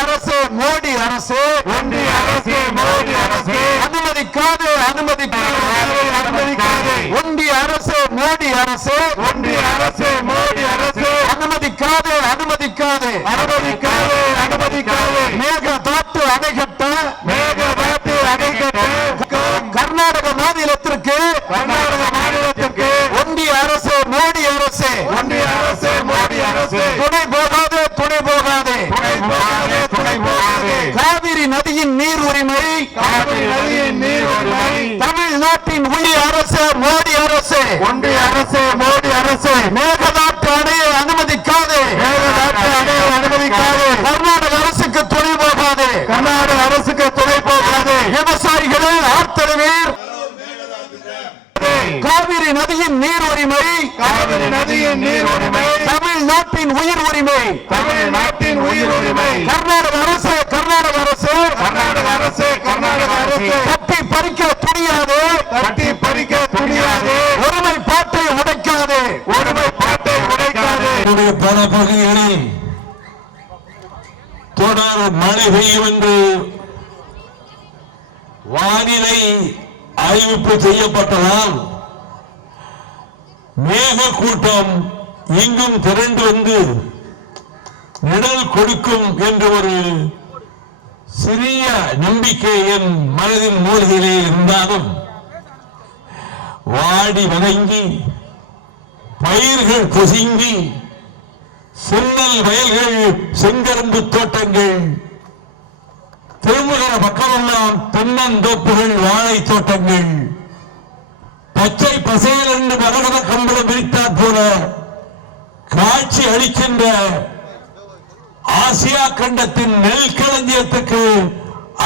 அரசு மோடி அரசு, ஒன்றிய அரசு மோடி அரசு அனுமதிக்காது அனுமதிக்காது. ஒன்றிய அரசு மோடி அரசு, ஒன்றிய அரசு மோடி அரசு அனுமதிக்காது அனுமதிக்காது. மேகதாட்டு அணை கட்ட கர்நாடக மாநிலத்திற்கு ஒன்றிய அரசு மோடி அரசு துணை போகாது. காவிரி நதியின் நீர் உரிமை தமிழ்நாட்டின் உயிர் அரசு மோடி அரசு, ஒன்றிய அரசு மோடி அரசு மேகதாட்டு அணையை அனுமதிக்காது. கர்நாடக அரசுக்கு துணை போகாது. விவசாயிகளே ஆர்த்தரவீர், காவிரி நதியின் நீர் உரிமை தமிழ்நாட்டின் உயிர் உரிமை. கர்நாடக அரசு தட்டி பறிக்க துணியாது. ஒருமைப்பாட்டை உடைக்காது. பல பகுதிகளில் தொடர் மழை பெய்யும் என்று வானிலை அறிவிப்பு செய்யப்பட்டதால் மேக கூட்டம் இங்கும் திரண்டு வந்து நிழல் கொடுக்கும் என்ற ஒரு சிறிய நம்பிக்கை என் மனதின் மூலையிலே இருந்தாலும் வாடி வதங்கி பயிர்கள் பொசுங்கி சென்னல் வயல்கள், செங்கரும்பு தோட்டங்கள், திரும்புகிற பக்கமெல்லாம் தென்னந்தோப்புகள், வாழை தோட்டங்கள், பச்சை பசையில் என்று மரகத கம்பளம் விரித்தாற் போல காட்சி அளிக்கின்ற ஆசியா கண்டத்தின் நெல் களஞ்சியத்துக்கு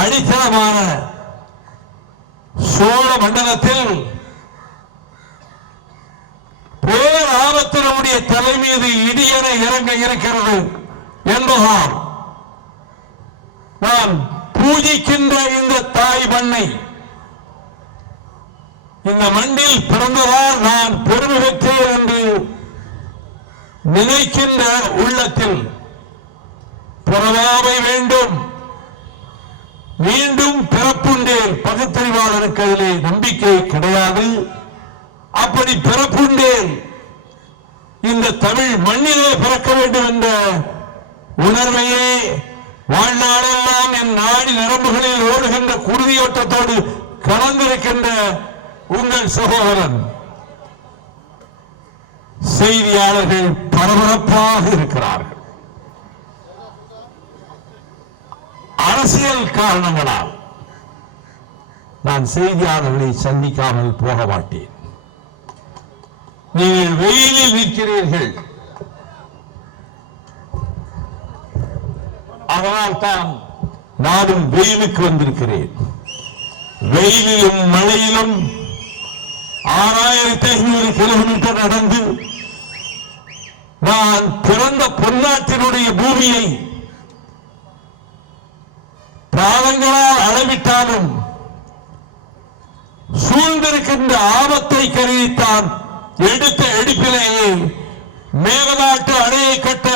அடித்தளமான சோழ மண்டலத்தில் பேர் ஆபத்தினுடைய தலை மீது இடியென இறங்க இருக்கிறது என்பதால் நான் பூஜிக்கின்ற இந்த தாய் மண்ணை, இந்த மண்ணில் பிறந்ததால் நான் பெருமை பெற்றேன் என்று நினைக்கின்ற உள்ளத்தில் பிறவாமை வேண்டும், மீண்டும் பிறப்புண்டேன். பகுத்தறிவாளருக்கு அதிலே நம்பிக்கை கிடையாது. அப்படி பிறப்புண்டேன், இந்த தமிழ் மண்ணிலே பிறக்க வேண்டும் என்ற உணர்வையே வாழ்நாளெல்லாம் என் நாடி நரம்புகளில் ஓடுகின்ற குருதியோட்டத்தோடு கலந்திருக்கின்ற உங்கள் சகோதரன். செய்தியாளர்கள் பரபரப்பாக இருக்கிறார்கள். அரசியல் காரணங்களால் நான் செய்தியாளர்களை சந்திக்காமல் போக மாட்டேன். நீங்கள் வெயிலில் நிற்கிறீர்கள், அதனால் தான் நானும் வெயிலுக்கு வந்திருக்கிறேன். வெயிலிலும் மழையிலும் 6500 கிலோமீட்டர் நடந்து நான் பிறந்த பொன்னாட்டினுடைய பூமியை பாதங்களால் அளவிட்டாலும் சூழ்ந்திருக்கின்ற ஆபத்தை கருதித்தான் எடுத்த எடுப்பிலேயே மேகதாட்டு அணையை கட்ட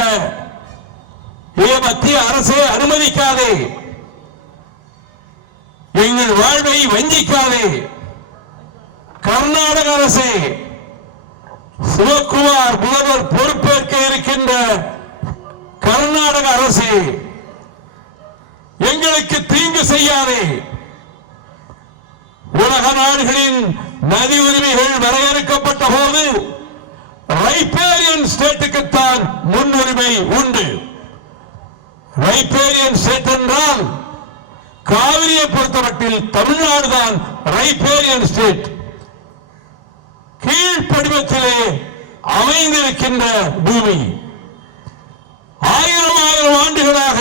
மத்திய அரசே அனுமதிக்காதே, எங்கள் வாழ்வை வஞ்சிக்காதே. கர்நாடக அரசே, சிவக்குமார் முதல்வர் பொறுப்பேற்க இருக்கின்ற கர்நாடக அரசே, எங்களுக்கு தீங்கு செய்யாதே. உலக நாடுகளின் நதி உரிமைகள் வரையறுக்கப்பட்ட போது ரைப்பேரியன் ஸ்டேட்டுக்குத்தான் முன்னுரிமை உண்டு. ரைப்பேரியன் ஸ்டேட் என்றால் காவிரியை பொறுத்தமட்டில் தமிழ்நாடு தான் ரைப்பேரியன் ஸ்டேட். கீழ்ப்படிவத்திலே அமைந்திருக்கின்ற பூமி 1000 ஆண்டுகளாக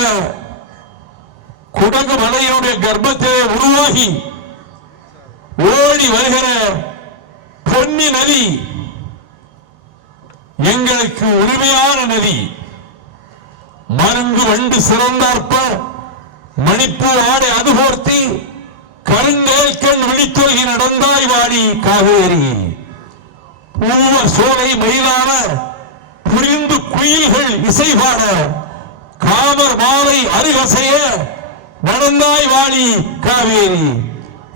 குடகு மலையினுடைய கர்ப்பத்திலே உருவாகி ஓடி வருகிற பொன்னி நதி எங்களுக்கு உரிமையான நதி. மருங்கு வண்டு சிறந்தார்ப்ப மணிப்பூ ஆடை அதுபோர்த்தி கருங்கேற்கண் விழித்தொகி நடந்தாய் வாடி காவேரி. பூவ சோலை மயிலான புரிந்து குயில்கள் இசைபாட காமர் மாலை அருகசைய நடந்தாய் வாழி காவேரி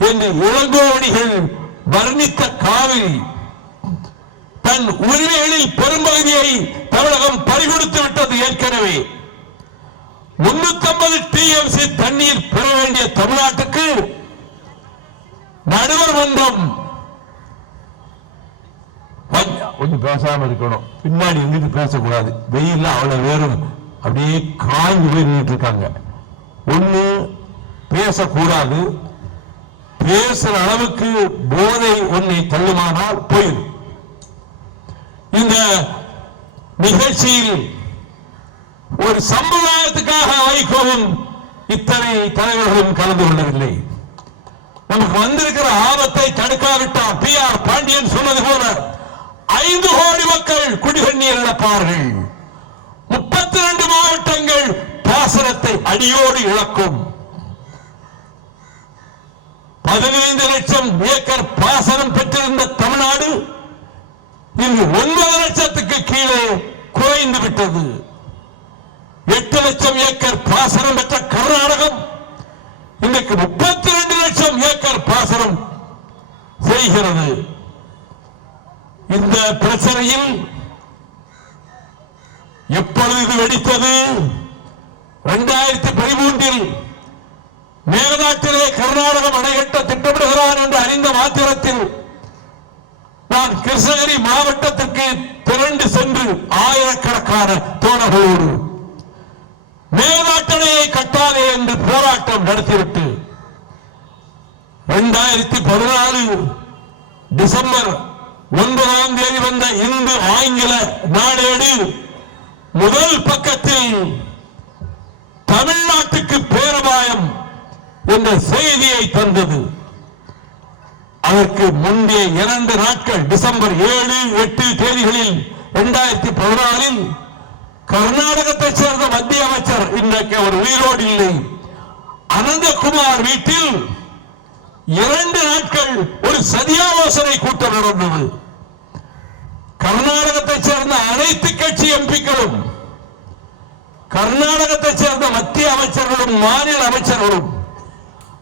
என்று இளங்கோவடிகள் வர்ணித்த காவிரி தன் உரிமைகளில் பெரும்பகுதியை தமிழகம் பறிகொடுத்து விட்டது. ஏற்கனவே 350 TMC தண்ணீர் பெற வேண்டிய தமிழ்நாட்டுக்கு நடுவர் மன்றம் கொஞ்சம் பேசாம இருக்கணும், பின்னாடி இருந்துட்டு பேசக்கூடாது. வெயில்ல அவ்வளவு வேறும் அப்படியே காய்ந்து போய் நின்றுட்டு இருக்காங்க. ஒண்ணு பேசக்கூடாது, பேசுற அளவுக்கு போதை ஒன்னை தள்ளுமானால் போயிடும். இந்த நிகழ்ச்சியில் ஒரு சம்பிரதாயத்துக்காக வைக்கவும் இத்தனை தலைவர்களும் கலந்து கொள்ளவில்லை. நமக்கு வந்திருக்கிற ஆபத்தை தடுக்காவிட்டால் PR பாண்டியன் சொன்னது போல 5 கோடி மக்கள் குடிநீர் இழப்பார்கள். 32 மாவட்டங்கள் பாசனத்தை அடியோடு இழக்கும். 15 லட்சம் ஏக்கர் பாசனம் பெற்றிருந்த தமிழ்நாடு இங்கு 9 லட்சத்துக்கு கீழே குறைந்து விட்டது. 8 லட்சம் ஏக்கர் பாசனம் பெற்ற கர்நாடகம் இன்றைக்கு 32 லட்சம் ஏக்கர் பாசனம் செய்கிறது. இந்த பிரச்சனையில் எப்பொழுது இது வெடித்தது? 2013 மேகதாட்டிலே கர்நாடகம் அணை கட்ட திட்டமிடுகிறான் என்று அறிந்த மாத்திரத்தில் நான் கிருஷ்ணகிரி மாவட்டத்திற்கு திரண்டு சென்று ஆயிரக்கணக்கான தோழர்களோடு மேகதாட்டணையை கட்டாதே என்று போராட்டம் நடத்திவிட்டு 2014 டிசம்பர் 9ஆம் தேதி வந்த இந்து ஆங்கில நாளேடு முதல் பக்கத்தில் தமிழ்நாட்டுக்கு பேரபாயம் என்ற செய்தியை தந்தது. அதற்கு முந்தைய 2 நாட்கள் டிசம்பர் 7, 8 தேதிகளில் 2014 கர்நாடகத்தைச் சேர்ந்த மத்திய அமைச்சர், இன்றைக்கு அவர் உயிரோடு இல்லை, அனந்தகுமார் வீட்டில் 2 நாட்கள் ஒரு சதியாலோசனை கூட்டம் நடந்தது. கர்நாடகத்தைச் சேர்ந்த அனைத்து கட்சி எம்பிக்களும், கர்நாடகத்தைச் சேர்ந்த மத்திய அமைச்சர்களும் மாநில அமைச்சர்களும்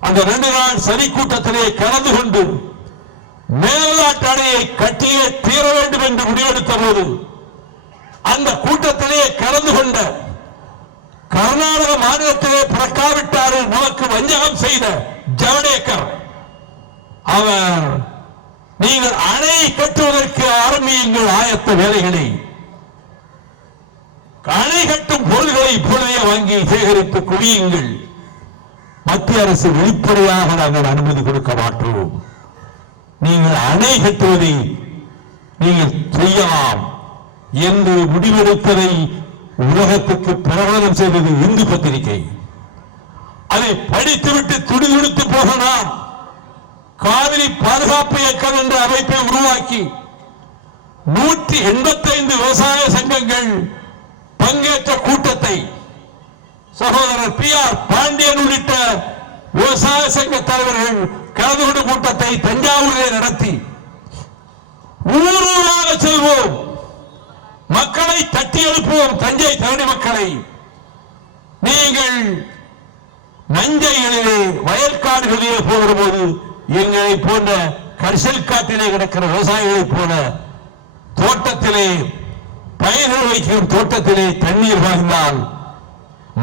அந்த 2 நாள் சதி கூட்டத்திலே கலந்து கொண்டு மேல்நாட்டு அணையை கட்டியே தீர வேண்டும் என்று முடிவெடுத்த போது அந்த கூட்டத்திலே கலந்து கொண்ட கர்நாடக மாநிலத்திலே பிரகாவிட்டாரு நமக்கு வஞ்சகம் செய்த ஜவடேக்கர் அவர், நீங்கள் அணை கட்டுவதற்கு ஆரம்பியுங்கள் ஆயத்த வேலைகளை, அணை கட்டும் பொருள்களை இப்பொழுதே வாங்கி சேகரித்து குவியுங்கள், மத்திய அரசு வெளிப்படையாக நாங்கள் அனுமதி கொடுக்க மாட்டோம், நீங்கள் அணை கட்டுவதை நீங்கள் செய்யலாம் என்று முடிவெடுத்ததை உலகத்துக்கு பிரகடனம் செய்தது இந்து பத்திரிகை. அதை படித்துவிட்டு துடிதுடித்து போகலாம். காவிரி பாதுகாப்பு இயக்கம் என்ற அமைப்பை உருவாக்கி 185 விவசாய சங்கங்கள் பங்கேற்ற கூட்டத்தை சகோதரர் PR பாண்டியன் உள்ளிட்ட விவசாய சங்க தலைவர்கள் கலந்து கொண்ட கூட்டத்தை தஞ்சாவூரிலே நடத்தி ஊரூராக செல்வோம், மக்களை தட்டி எழுப்புவோம், தஞ்சை தரணி மக்களை, நீங்கள் நஞ்சைகளிலே வயல்காடுகளிலே போகிற போது எங்களை போன்ற கரிசல் காட்டிலே கிடக்கிற விவசாயிகளை போல தோட்டத்திலே பயிர்கள் வைக்கும் தோட்டத்திலே தண்ணீர் வாய்ந்தால்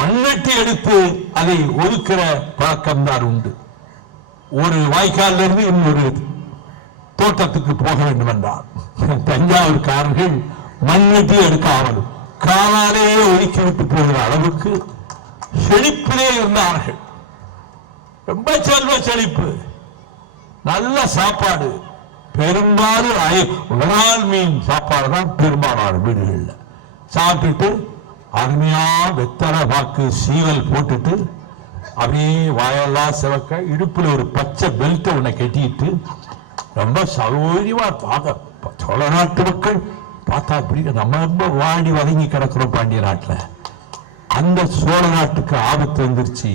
மண்ணட்டி எடுத்து அதை ஒதுக்கிற பழக்கம்தான் உண்டு. ஒரு வாய்க்காலில் இருந்து இன்னொரு தோட்டத்துக்கு போக வேண்டும் என்றால் தஞ்சாவூர்காரர்கள் மண்ணட்டி எடுக்காமல் காலாலேயே ஒதுக்கிவிட்டு போகிற அளவுக்கு செழிப்பிலே இருந்தார்கள். ரொம்ப செல்வ செழிப்பு, நல்ல சாப்பாடு, பெரும்பாலும் உலகால் மீன் சாப்பாடு தான் பெரும்பாலான வீடுகள்ல சாப்பிட்டுட்டு அருமையா வெத்தலை வாக்கு சீவல் போட்டுட்டு அப்படியே வாயெல்லாம் சிவக்க இடுப்புல ஒரு பச்சை பெல்ட் உன்னை கட்டிட்டு ரொம்ப சௌகரியமா பார்க்க சோழ நாட்டு மக்கள் பார்த்தா அப்படி நம்ம ரொம்ப வாடி வதங்கி கிடக்கிறோம். பாண்டிய நாட்டுல அந்த சோழ நாட்டுக்கு ஆபத்து வந்துருச்சு.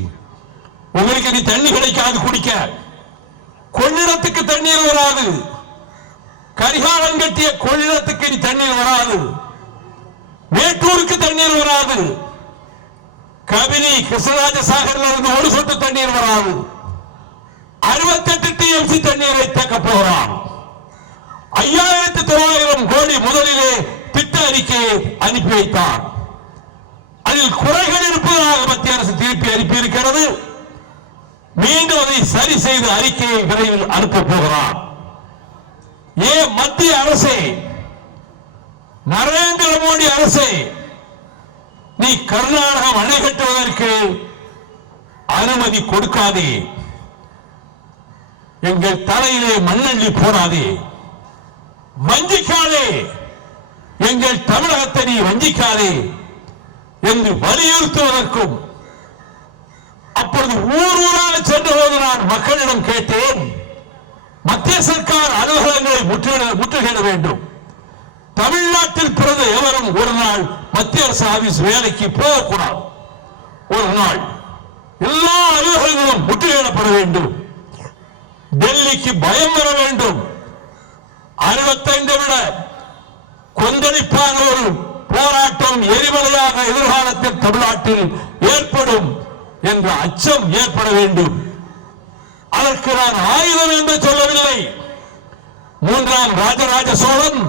உங்களுக்கு நீ தண்ணி கிடைக்காது குடிக்க, கொள்ளிடத்துக்கு தண்ணீர் வராது, கரிகாலன் கட்டிய கொள்ளிடத்துக்கு நீ தண்ணீர் வராது, மேட்டூருக்கு தண்ணீர் வராது, கபினி கிருஷ்ணராஜசாகரில் இருந்து ஒரு சொட்டு தண்ணீர் வராது. 68 TMC தண்ணீரை தேக்க போகிறான். 5900 கோடி முதலிலே திட்ட அறிக்கையை அனுப்பி வைத்தார். அதில் குறைகள் இருப்பதாக மத்திய அரசு திருப்பி அனுப்பி இருக்கிறது. மீண்டும் அதை சரி செய்து அறிக்கையை விரைவில் அனுப்ப போகிறார். ஏன் மத்திய அரசே, நரேந்திர மோடி அரசே, நீ கர்நாடகம் அணை கட்டுவதற்கு அனுமதி கொடுக்காதே, எங்கள் தலையிலே மண்ணள்ளி போடாதே, வஞ்சிக்காதே, எங்கள் தமிழகத்தை நீ வஞ்சிக்காதே என்று வலியுறுத்துவதற்கும், அப்பொழுது ஊர் ஊராக சென்று போது நான் மக்களிடம் கேட்டேன், மத்திய சர்க்கார் அலுவலகங்களை முற்றுகையிட வேண்டும். தமிழ்நாட்டில் பிறந்த எவரும் ஒரு நாள் மத்திய அரசு ஆபீஸ் வேலைக்கு போகக்கூடாது. ஒரு நாள் எல்லா அலுவலகங்களும் முற்றுகையிடப்பட வேண்டும். டெல்லிக்கு பயம் வர வேண்டும். 65 விட கொந்தளிப்பான ஒரு போராட்டம் எரிமலையாக எதிர்காலத்தில் தமிழ்நாட்டில் ஏற்படும் என்ற அச்சம் ஏற்பட வேண்டும். அதற்கு நான் ஆயுதம் என்று சொல்லவில்லை. 3ஆம் ராஜராஜ சோழன்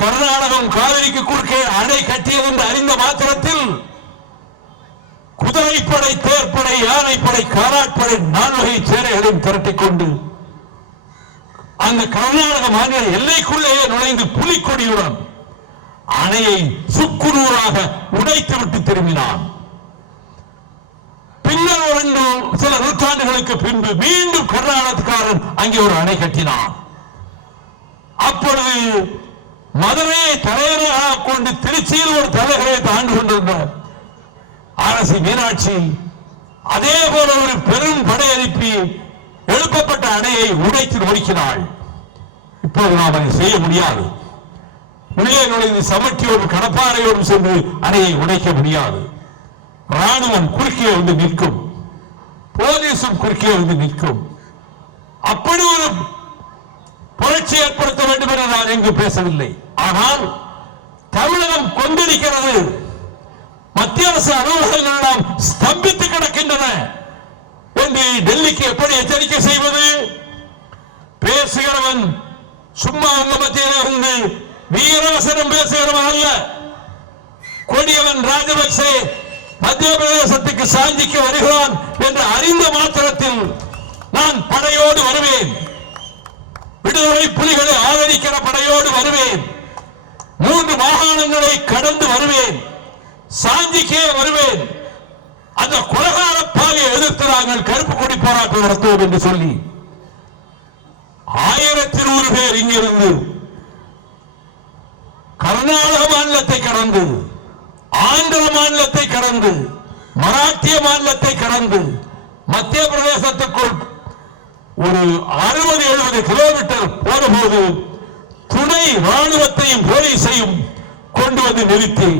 கர்நாடகம் காவிரிக்கு குறுக்கே அணை கட்டியது என்று அறிந்த மாத்திரத்தில் குதிரைப்படை, தேர்ப்படை, யானைப்படை, காலாட்படை 4 வகை சேனைகளையும் திரட்டிக் கொண்டு அந்த கர்நாடக மாநில எல்லைக்குள்ளேயே நுழைந்து புலிக்கொடியுடன் அணையை சுக்குநூறாக உடைத்துவிட்டு திரும்பினான். பின்னர் சில நூற்றாண்டுகளுக்கு பின்பு மீண்டும் கர்நாடகக்காரன் அங்கே ஒரு அணை கட்டினான். அப்பொழுது மதுரையை தலைவராக கொண்டு திருச்சியில் ஒரு தலைவரை தாண்டு கொண்டிருந்தார் அரசி மீனாட்சி. அதே போல ஒரு பெரும் படையெழுப்பி எழுப்பப்பட்ட அணையை உடைத்து நொறுக்கினாள். இப்போது நாம் அதை செய்ய முடியாது. உள்ளே நுழைந்து சமட்டியோடு கடப்பாறையோடு சென்று அணையை உடைக்க முடியாது. ராணுவம் குறுக்கே வந்து நிற்கும், போலீசும் குறுக்கே வந்து நிற்கும். அப்படி ஒரு புரட்சி ஏற்படுத்த வேண்டும் என்று நான் எங்கு பேசவில்லை. ஆனால் தமிழகம் கொந்தளிக்கிறது. மத்திய அரசு அலுவலகங்கள் எல்லாம் ஸ்தம்பித்து கிடக்கின்றன என்று டெல்லிக்கு எப்படி எச்சரிக்கை செய்வது? பேசுகிறவன் சும்மா உங்க மத்தியிலே இருந்து வீரவசனம் பேசுகிறவன் அல்ல. கொடியவன் ராஜபக்சே மத்திய பிரதேசத்துக்கு சாஞ்சிக்கு வருகிறான் என்று அறிந்த மாத்திரத்தில் நான் படையோடு வருவேன். விடுதலை புலிகளை ஆதரிக்கிற படையோடு வருவேன். 3 மாகாணங்களை கடந்து வருவேன். சாஞ்சிக்கே வருவேன். அந்த கொலகார பாலியை எதிர்த்து நாங்கள் கருப்பு கொடி போராட்டம் நடத்துவோம் என்று சொல்லி 1100 பேர் இங்கிருந்து கர்நாடக மாநிலத்தை கடந்து, ஆந்திர மாநிலத்தை கடந்து, மராட்டிய மாநிலத்தை கடந்து மத்திய பிரதேசத்துக்குள் ஒரு 60-70 கிலோமீட்டர் போனபோது துணை ராணுவத்தையும் போலீஸையும் கொண்டு வந்து நிறுத்தி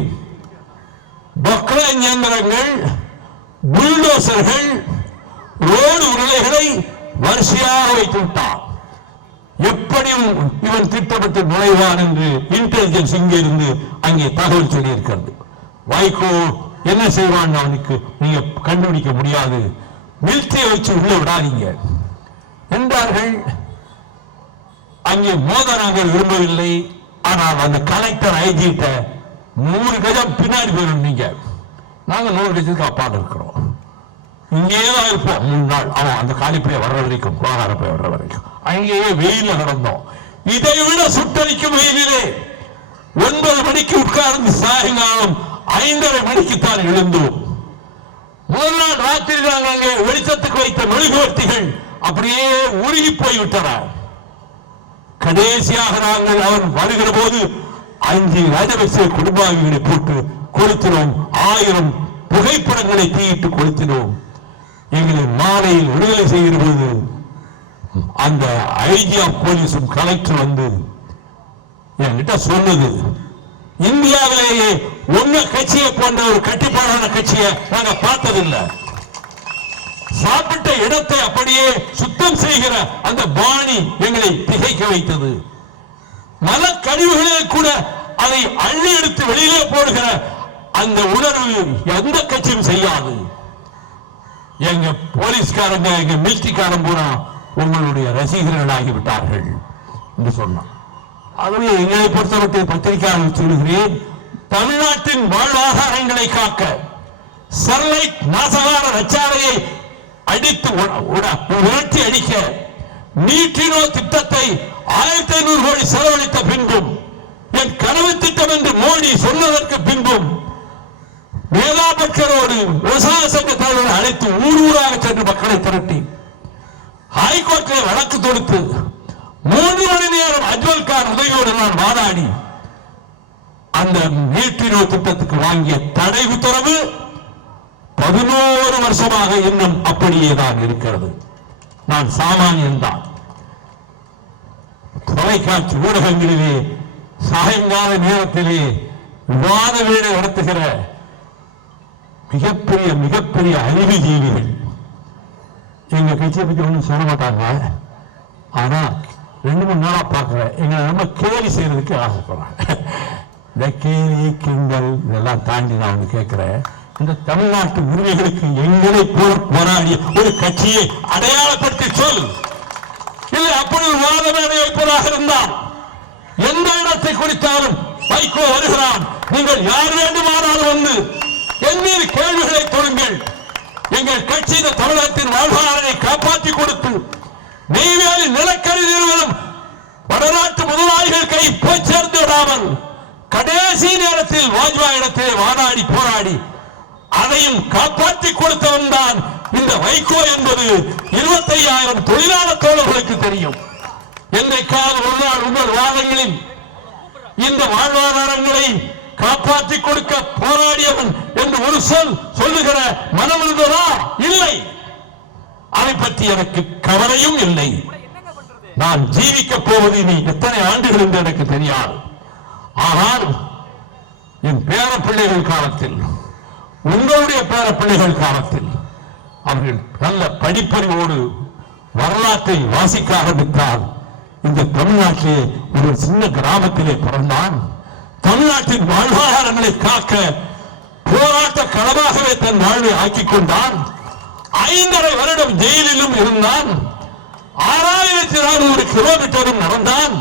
பக்ரைன் இயந்திரங்கள், புல்டோசர்கள், ரோடு உருளைகளை வரிசையாக வைத்து விட்டான். எப்படியும் இவன் திட்டமிட்டு நுழைவான் என்று இன்டெலிஜென்ஸ் இங்கிருந்து அங்கே தகவல் சொல்லி இருக்கிறது. வைகோ என்ன செய்வான் அவனுக்கு நீங்க கண்டுபிடிக்க முடியாது, மிலிட்டரியை வச்சு உள்ள விடாதீங்க என்றார்கள். அங்கே மோத நாங்கள் விரும்பவில்லை. ஆனால் அந்த கலெக்டர் ஐஜிட்ட 100 கஜம் பின்னாடி போயிடும், நீங்க நாங்க 100 கஜத்துக்கு அப்பால் இருக்கிறோம், இங்கேதான் இருப்போம் 3 நாள். அவன் அந்த காலிப்பையை வர்ற வரைக்கும், கோகாரப்பையை வர்ற வரைக்கும் அங்கேயே வெயில நடந்தோம். இதை விட சுட்டரிக்கும் வெயிலே 9 மணிக்கு உட்கார்ந்து சாயங்காலம் 5:30 மணிக்கு தான் எழுந்தோம். முதல் நாள் ராத்திரி நாங்கள் அங்கே வெளிச்சத்துக்கு வைத்த மெழுகுவர்த்திகள் அப்படியே உருகி போய்விட்டன. கடைசியாக நாங்கள் அவன் வருகிற போது 5 ராஜபக்சே குடும்பாவிகளை போட்டு கொளுத்தினோம். 1000 புகைப்படங்களை தீயிட்டு கொளுத்தினோம். எங்களை மாலையில் விடுதலை செய்கிற போது அந்த ஐஜி ஆஃப் போலீஸும் கலெக்டர் வந்து என்கிட்ட சொன்னது, இந்தியாவிலேயே உங்க கட்சியை போன்ற ஒரு கட்டுப்பாடான கட்சியை நாங்க பார்த்ததில்லை. சாப்பிட்ட இடத்தை அப்படியே சுத்தம் செய்கிற அந்த பாணி எங்களை திகைக்க வைத்தது. மல கழிவுகளே கூட அதை அள்ளி எடுத்து வெளியிலே போடுகிற அந்த உணர்வு எந்த கட்சியும் செய்யாது. எங்க போலீஸ்காரங்க எங்க மிலிட்டரிக்காரன் பூரா உங்களுடைய ரசிகர்கள் ஆகிவிட்டார்கள் என்று சொன்னார். ஆகவே எங்களை பொறுத்தவரை பத்திரிகையாளர் சொல்லுகிறேன், தமிழ்நாட்டின் வாழ்வாதாரங்களை காக்க ஸ்டெர்லைட் நாசகார ரச்சாலையை அடித்து உரட்டி அடிக்க நீட்டினோ திட்டத்தை 1500 கோடி செலவழித்த பின்பும் என் கனவு திட்டம் என்று மோடி சொன்னதற்கு பின்பும் வேதாபட்சரோடு விவசாய சங்க தலைவர் அழைத்து ஊராக சென்று மக்களை திரட்டி ஹைகோர்ட்டில் வழக்கு தொடுத்து 3 மணி நேரம் அஜ்மல் கான் உதவியோடு நான் வாதாடி அந்த நீட்டினோ திட்டத்துக்கு வாங்கிய தடை உத்தரவு 11 வருஷமாக இன்னும் அப்படியே தான் இருக்கிறது. நான் சாமானியன் தான். தொலைக்காட்சி ஊடகங்களிலே சாயங்கால நேரத்திலே விவாத வீடு நடத்துகிற மிகப்பெரிய அறிவுஜீவிகள் எங்க கட்சியை பற்றி ஒன்றும் சொல்ல மாட்டாங்க. ஆனா 2-3 நாளா பார்க்கிறேன், எங்களை ரொம்ப கேலி செய்யறதுக்கு ஆசைப்படுறாங்க. இந்த கேலி கிண்டல் இதெல்லாம் தாண்டி நான் ஒன்று கேட்கிறேன், இந்த தமிழ்நாட்டு உரிமைகளுக்கு எங்களை போராடிய ஒரு கட்சியை அடையாளப்படுத்தி சொல். இல்லை அப்படி வாத மேடை வைப்பதாக இருந்தால் எந்த இடத்தை குறித்தாலும் வைகோ வருகிறான், நீங்கள் யார் வேண்டுமானாலும் வந்து என் மீது கேள்விகளை தொடுங்கள். எங்கள் கட்சி இந்த தமிழகத்தின் வாழ்வாதாரத்தை காப்பாற்றி கொடுத்து நெய்வேலி நிலக்கரி நிறுவனம் வடநாட்டு முதலாளிகள் கை போய் சேர்ந்து விடாமல் கடைசி நேரத்தில் வாஜ்பாய் இடத்திலே வாதாடி போராடி அதையும் காப்பாற்றி கொடுத்தவன் தான் இந்த வைகோ என்பது 25,000 தொழிலாளர் தோழர்களுக்கு தெரியும். என்றைக்காவது ஒரு நாள் உங்கள் வாதங்களில் இந்த வாழ்வாதாரங்களை காப்பாற்றி கொடுக்க போராடியவன் என்று ஒரு சொல் சொல்லுகிற மனம் இருந்ததா? இல்லை. அதை பற்றி எனக்கு கவலையும் இல்லை. நான் ஜீவிக்க போவது இனி எத்தனை ஆண்டுகள் என்று எனக்கு தெரியாது. ஆனால் என் பேர பிள்ளைகள் காலத்தில், உங்களுடைய பேர பிள்ளைகள் காலத்தில் அவர்கள் நல்ல படிப்பறிவோடு வரலாற்றை வாசிக்க ஆரம்பித்தால், இந்த தமிழ்நாட்டிலே ஒரு சின்ன கிராமத்திலே பிறந்தான், தமிழ்நாட்டின் வாழ்வாதாரங்களை காக்க போராட்ட களமாகவே தன் வாழ்வை ஆக்கிக் கொண்டான், 5.5 வருடம் ஜெயிலிலும் இருந்தான், 6400 கிலோமீட்டரும் நடந்தான்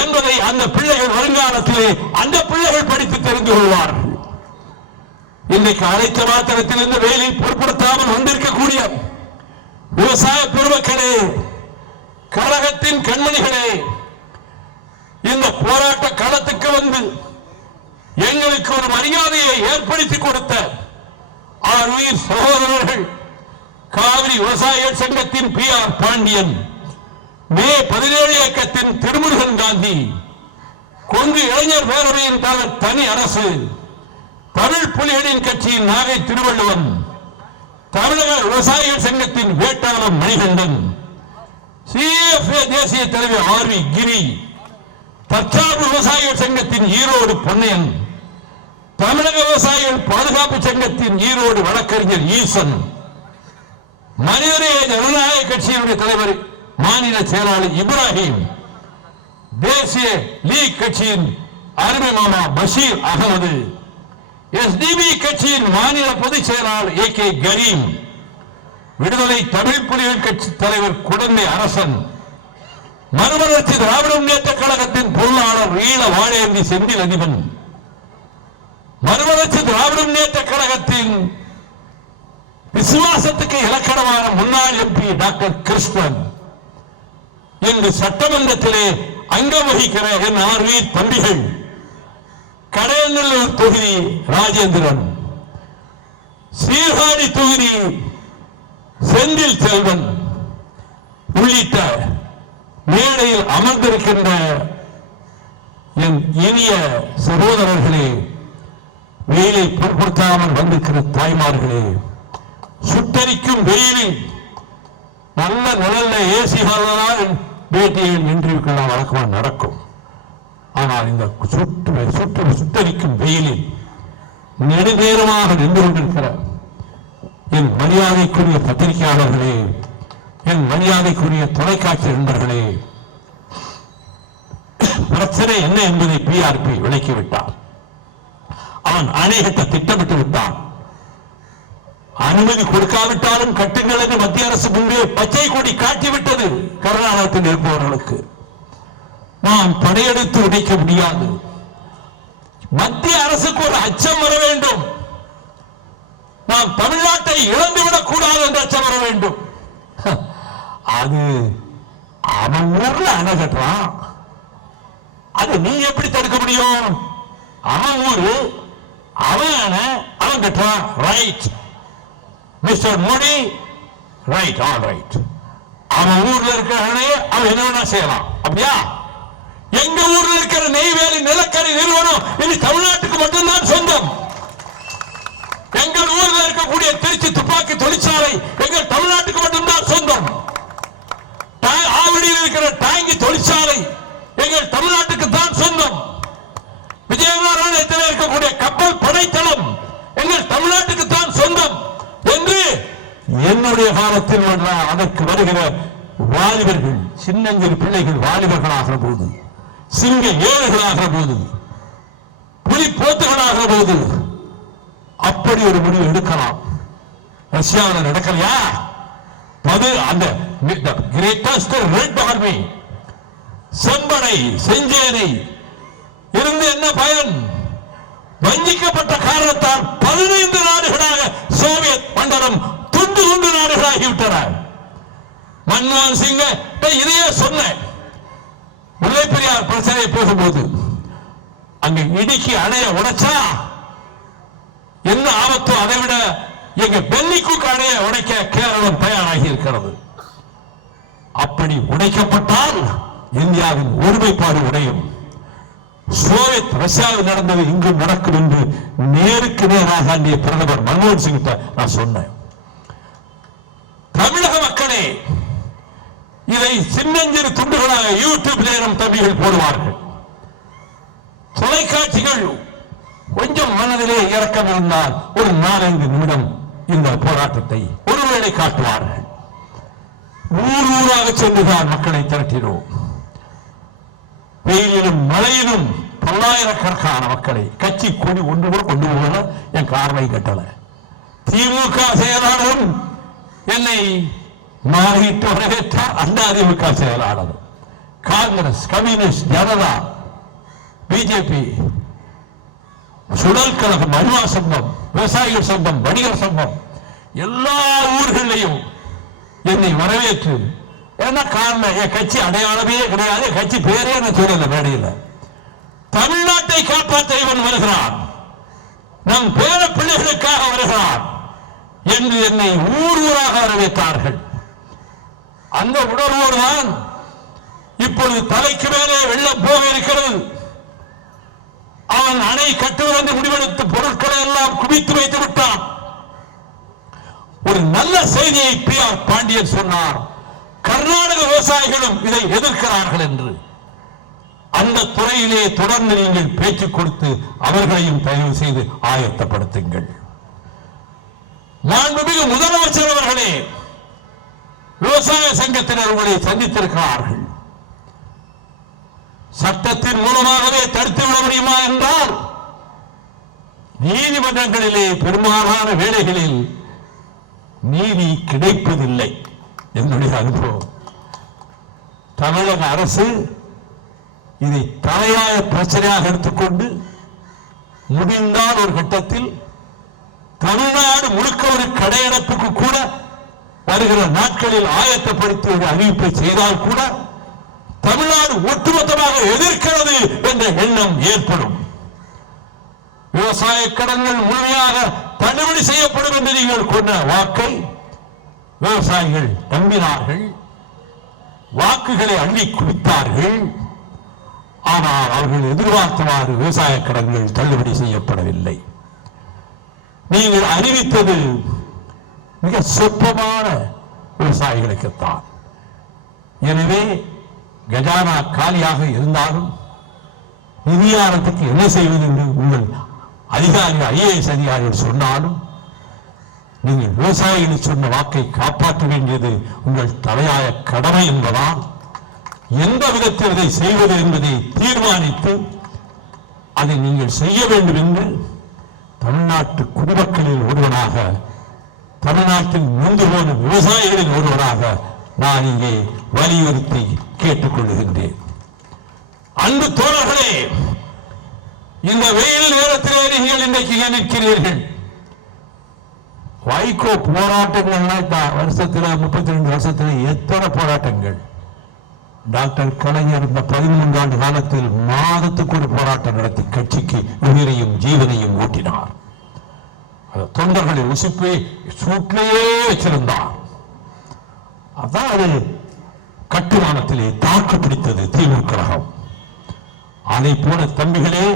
என்பதை அந்த பிள்ளைகள் வருங்காலத்திலே அந்த பிள்ளைகள் படித்து தெரிந்து கொள்வார்கள். இன்றைக்கு அழைத்த மாத்திரத்தில் இந்த வேலையை பொருட்படுத்தாமல் வந்திருக்கக்கூடிய விவசாய பெருமக்களே, கழகத்தின் கண்மணிகளே, இந்த போராட்ட களத்துக்கு வந்து எங்களுக்கு ஒரு மரியாதையை ஏற்படுத்தி கொடுத்த ஆர்வீர் சகோதரர்கள், காவிரி விவசாயிகள் சங்கத்தின் PR பாண்டியன், மே 17 இயக்கத்தின் திருமுருகன் காந்தி, கொங்கு இளைஞர் பேரவையின் தலைவர் தனி அரசு, தமிழ் புலிகளின் கட்சியின் நாகை திருவள்ளுவன், தமிழக விவசாயிகள் சங்கத்தின் வேட்டாளம் மணிகண்டன், CFA தேசிய தலைவர் RV கிரி, தற்சார்பு விவசாயிகள் சங்கத்தின் ஈரோடு பொன்னையன், தமிழக விவசாயிகள் பாதுகாப்பு சங்கத்தின் ஈரோடு வழக்கறிஞர் ஈசன், மனிதநேய ஜனநாயக கட்சியினுடைய தலைவர் மாநில செயலாளர் இப்ராஹிம், தேசிய லீக் கட்சியின் அருமை மாமா பஷீர் அகமது, SDB கட்சியின் மாநில பொதுச் செயலாளர் AK கரீம், விடுதலை தமிழ் புலிகள் கட்சி தலைவர் குடந்தை அரசன், மறுமலர்ச்சி திராவிட முன்னேற்ற கழகத்தின் பொருளாளர் ஈழ வாழேந்தி செந்தில் அதிபன், மறுமலர்ச்சி திராவிட முன்னேற்ற கழகத்தின் விசுவாசத்துக்கு இலக்கணமான முன்னாள் MP டாக்டர் கிருஷ்ணன், இன்று சட்டமன்றத்திலே அங்கம் வகிக்கிற என் ஆர்வீர் தம்பிகள், கடையநல்லூர் தொகுதி ராஜேந்திரன், சீர்காழி தொகுதி செந்தில் செல்வன் உள்ளிட்ட மேடையில் அமர்ந்திருக்கின்ற என் இனிய சகோதரர்களே, வெயிலை பொருட்படுத்தாமல் வந்திருக்கிற தாய்மார்களே, சுட்டரிக்கும் வெயிலில் நல்ல நிழல்ல ஏசி காலனால் பேட்டியில் இன்டர்வியூக்கெல்லாம் வழக்கமாக நடக்கும். ஆனால் இந்த சுட்டரிக்கும் வெயிலில் நெடுநேரமாக நின்று கொண்டிருக்கிற என் மரியாதைக்குரிய பத்திரிகையாளர்களே, என் மரியாதைக்குரிய தொலைக்காட்சி நண்பர்களே, பிரச்சனை என்ன என்பதை PRP விளக்கிவிட்டார். அவன் அணை கட்ட திட்டமிட்டு விட்டான். அனுமதி கொடுக்காவிட்டாலும் கட்டுங்கள் என்று மத்திய அரசு முன்பே பச்சை கொடி காட்டிவிட்டது. கர்நாடகத்தில் இருப்பவர்களுக்கு நாம் படையெடுத்து உடைக்க முடியாது. மத்திய அரசுக்கு ஒரு அச்சம் வர வேண்டும். நாம் தமிழ்நாட்டை இழந்துவிடக் கூடாது என்ற அச்சம் வர வேண்டும். அது அவன் ஊர்ல அணை கட்டுறான், அது நீ எப்படி தடுக்க முடியும்? அவன் ஊரு, அவன் அணை, அவன் கட்டுறான். Right mister Modi, right, all right. அவன் ஊர்ல இருக்கிற அணையை அவன் என்ன வேணா செய்யலாம், அப்படியா? எங்க ஊர்ல இருக்கிற நெய்வேலி நிலக்கரி நிறுவனம் இது தமிழ்நாட்டுக்கு மட்டும்தான் சொந்தம். எங்கள் ஊர்ல இருக்கக்கூடிய திருச்சி துப்பாக்கி தொழிற்சாலை எங்கள் தமிழ்நாட்டுக்கு மட்டும்தான் சொந்தம். ஆவடியில் இருக்கிற டாங்கி தொழிற்சாலை எங்கள் தமிழ்நாட்டுக்கு தான் சொந்தம். விஜயநகரத்தில் இருக்கக்கூடிய கப்பல் படைத்தளம் எங்கள் தமிழ்நாட்டுக்கு தான் சொந்தம் என்று என்னுடைய காலத்தில் அதற்கு வருகிற வாலிபர்கள், சின்னஞ்சிறு பிள்ளைகள் வாலிபர்களாகிற போது, சிங்க ஏழைகளாகிற போது, புலி போத்துகளாகிற போது அப்படி ஒரு முடிவு எடுக்கலாம். ரஷ்யாவில் நடக்கலையா? அந்த கிரேட்டஸ்ட் ரெட் ஆர்மி செம்படை செஞ்சேரி இருந்து என்ன பயன்? வஞ்சிக்கப்பட்ட காரணத்தால் 15 நாடுகளாக சோவியத் மண்டலம் துண்டு துண்டு நாடுகளாகிவிட்டன. மன்மோகன் சிங் இதையே சொன்ன முல்லைப்பெரியார் பிரச்சனையை பேசும்போது அங்க இடுக்கி அணைய உடைச்சா என்ன ஆபத்தோ அதை விட எங்க பெல்லிக்குக் அணைய உடைக்க கேரளம் தயாராகி இருக்கிறது. அப்படி உடைக்கப்பட்டால் இந்தியாவின் ஒருமைப்பாடு உடையும். சோவியத் ரஷ்யாவில் நடந்தது இங்கும் நடக்கும் என்று நேருக்கு நேராக அன்றைய பிரதமர் மன்மோகன் சிங் நான் சொன்னேன். தமிழக மக்களே, இதை சின்னஞ்சிறு துண்டுகளாக யூடியூப்ல நம் தம்பிகள் போடுவார்கள். தொலைக்காட்சிகள் கொஞ்சம் மனதிலே இறக்கம் இருந்தால் ஒரு 4-5 நிமிடம் இந்த போராட்டத்தை ஒருவேளை காட்டுவார்கள். ஊர் ஊராக சென்றுதான் மக்களை திரட்டினோம். வெயிலிலும் மழையிலும் பல்லாயிரக்கணக்கான மக்களை கட்சி கொடி ஒன்று கூட கொண்டு போக என் காரணை கட்டல. திமுக செயலாளரும் என்னை மாறிட்டு வரவேற்றார். அதிமுக செயலாளர், காங்கிரஸ், கம்யூனிஸ்ட், ஜனதா, பிஜேபி, சுழல் கழகம், அருவா சங்கம், விவசாயிகள் சங்கம், வணிகர் சங்கம் எல்லா ஊர்களிலையும் என்னை வரவேற்று, என்ன காரணம், என் கட்சி அடையாளமே கிடையாது, கட்சி பேரே நான் சொல்லல மேடையில். தமிழ்நாட்டை காப்பாற்ற இவன் வருகிறான், நம் பேர பிள்ளைகளுக்காக வருகிறான் என்று என்னை ஊர் ஊராக வரவேற்றார்கள். அந்த உணர்வோடு தான் இப்பொழுது தலைக்கு மேலே வெள்ளம் போக இருக்கிறது. அவன் அணை கட்டுவதற்கு முடிவெடுத்து பொருட்களை எல்லாம் குவித்து வைத்து விட்டான். ஒரு நல்ல செய்தியை PR பாண்டியன் சொன்னார், கர்நாடக விவசாயிகளும் இதை எதிர்க்கிறார்கள் என்று. அந்த துறையிலே தொடர்ந்து நீங்கள் பேச்சு கொடுத்து அவர்களையும் தயவு செய்து ஆயத்தப்படுத்துங்கள். மாண்புமிகு முதலமைச்சர் அவர்களே, விவசாய சங்கத்தினர் உங்களை சந்தித்திருக்கிறார்கள். சட்டத்தின் மூலமாகவே தடுத்து விட முடியுமா என்றால் நீதிமன்றங்களிலே பெரும்பாலான வேளைகளில் நீதி கிடைப்பதில்லை. என்னுடைய அனுபவம். தமிழக அரசு இதை தலையாய பிரச்சனையாக எடுத்துக்கொண்டு முடிந்தால் ஒரு கட்டத்தில் தமிழ்நாடு முழுக்க ஒரு கடையடைப்புக்கு கூட வருகிற நாட்களில் ஆயத்தப்படுத்தி ஒரு அறிவிப்பை செய்தால் கூட தமிழ்நாடு ஒட்டுமொத்தமாக எதிர்க்கிறது என்ற எண்ணம் ஏற்படும். விவசாய கடன்கள் முழுமையாக தள்ளுபடி செய்யப்படும் என்று நீங்கள் கொண்ட வாக்கை விவசாயிகள் நம்பினார்கள், வாக்குகளை அள்ளி குவித்தார்கள். ஆனால் அவர்கள் எதிர்பார்த்தவாறு விவசாய கடன்கள் தள்ளுபடி செய்யப்படவில்லை. நீங்கள் அறிவித்தது மிக சொற்பமான விவசாயிகளுக்குத்தான். எனவே கஜானா காலியாக இருந்தாலும் நிதியானத்துக்கு என்ன செய்வது என்று உங்கள் அதிகாரிகள், IAS அதிகாரிகள் சொன்னாலும் நீங்கள் விவசாயிகள் சொன்ன வாக்கை காப்பாற்ற வேண்டியது உங்கள் தலையாய கடமை என்பதால் எந்த விதத்தில் இதை செய்வது என்பதை தீர்மானித்து அதை நீங்கள் செய்ய வேண்டும் என்று தமிழ்நாட்டு குடிமக்களில் ஒருவனாக, தமிழ்நாட்டில் நொந்து போன விவசாயிகளில் ஒருவனாக நான் இங்கே வலியுறுத்தி கேட்டுக்கொள்கின்றேன். அன்பு தோழர்களே, இந்த வெயில் நேரத்திலே நீங்கள் இன்றைக்கு நிற்கிறீர்கள். வைகோ போராட்டங்கள் வருஷத்துல 32 வருஷத்துல எத்தனை போராட்டங்கள். டாக்டர் கலைஞர் இந்த 13 ஆண்டு காலத்தில் மாதத்துக்கு ஒரு போராட்டம் நடத்தி கட்சிக்கு உயிரையும் ஜீவனையும் ஊட்டினார். தொண்டர்களை உசுப்பி சூட்டிலேயே வச்சிருந்தார். அதான் அது கட்டுமானத்திலே தாக்கு பிடித்தது திமுக கழகம். அதை போல தம்பிகளே,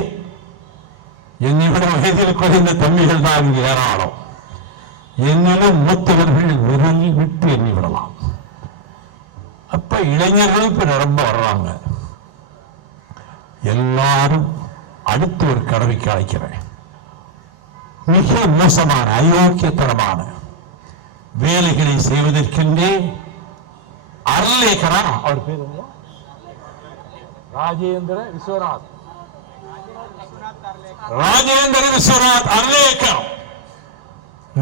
என்னை விட வயதில் குறைந்த தம்பிகள் தான் இங்கு ஏராளம். என்னிலும் மூத்தவர்கள் விரல் விட்டு எண்ணி விடலாம். அப்ப இளைஞர்களும் இப்ப ரொம்ப வர்றாங்க. எல்லாரும் அடுத்த ஒரு கடமைக்கு அழைக்கிறேன். மிக மோசமான அயோக்கியத்தனமான வேலைகளை செய்வதற்கென்றே அர்லேக்கரா, அவர் பேர் ராஜேந்திர விஸ்வநாத் அர்லேக்கர்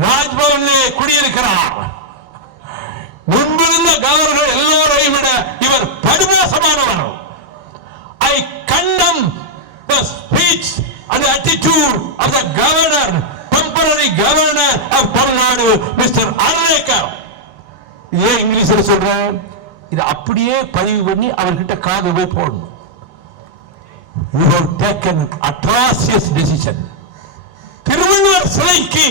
ராஜ்பவனிலே குடியிருக்கிறார். முன்பிருந்த கவர்னர்கள் எல்லோரையும் விட இவர் படுமோசமானவர். I condemn the speech and the attitude of the governor, temporary governor of Tamil Nadu, Mr. Arlekar. ஏன் இங்கிலீஷ்ல சொல்றேன்? இது அப்படியே பதிவு பண்ணி அவர்கிட்ட காது போய் போடணும். You have taken atrocious decision. Thiruvalluvar சிலைக்கு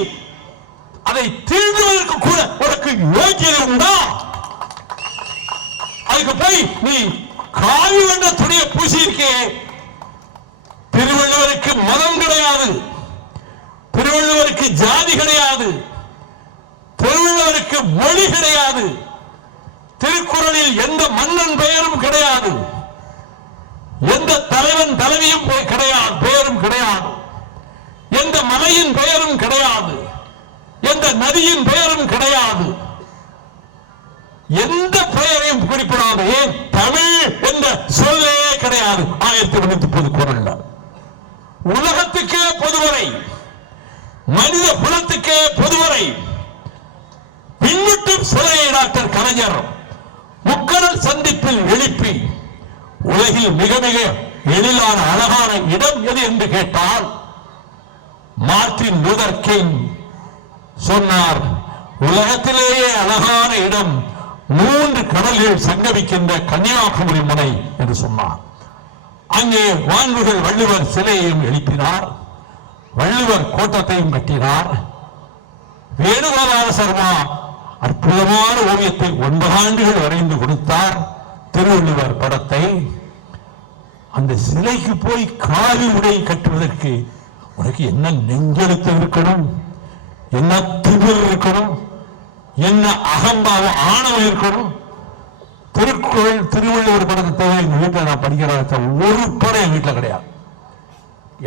அதை தீண்டுவதற்கு கூட உனக்கு யோக்கியதை உண்டா? அதுக்கு போய் நீ காவி வந்த துணியை பூசியிருக்கே. திருவள்ளுவருக்கு மதம் கிடையாது, திருவள்ளுவருக்கு ஜாதி கிடையாது, திருவள்ளுவருக்கு மொழி கிடையாது, திருக்குறளில் எந்த மன்னன் பெயரும் கிடையாது, எந்த தலைவன் தலைவியும் கிடையாது, பெயரும் கிடையாது, எந்த மலையின் பெயரும் கிடையாது, எந்த நதியின் பெயரும் கிடையாது, எந்த பெயரையும் குறிப்பிடாத, ஏன் தமிழ் என்ற சொல்லே கிடையாது 1830 குறள்ல. உலகத்துக்கே பொதுவரை, மனித குலத்துக்கே பொதுவரை பின்னுட்டும் சிலையை டாக்டர் கலைஞர் முக்கடல் சந்திப்பில் எழுப்பி உலகில் மிக மிக எழிலான அழகான இடம் எது என்று கேட்டால் மார்ட்டின் லூதர் கிங் சொன்னார், உலகத்திலேயே அழகான இடம் 3 கடல்கள் சங்கமிக்கின்ற கன்னியாகுமரி முனை என்று சொன்னார். அங்கே வான்முகில் வள்ளுவர் சிலையையும் எழுப்பினார், வள்ளுவர் கோட்டத்தையும் கட்டினார். வேணுகோபால சர்மா அற்புதமான ஓவியத்தை 9 ஆண்டுகள் வரைந்து கொடுத்தார், திருவள்ளுவர் படத்தை. அந்த சிலைக்கு போய் காவி உடை கட்டுவதற்கு உனக்கு என்ன நெஞ்செழுத்தம் இருக்கணும், என்ன திமிர் இருக்கணும், என்ன அகம்பாவம் ஆணவம் இருக்கணும். திருக்குறள் திருவள்ளுவர் படத்தை எங்க வீட்டில் நான் படிக்கிற ஒரு படம் என் வீட்டில் கிடையாது.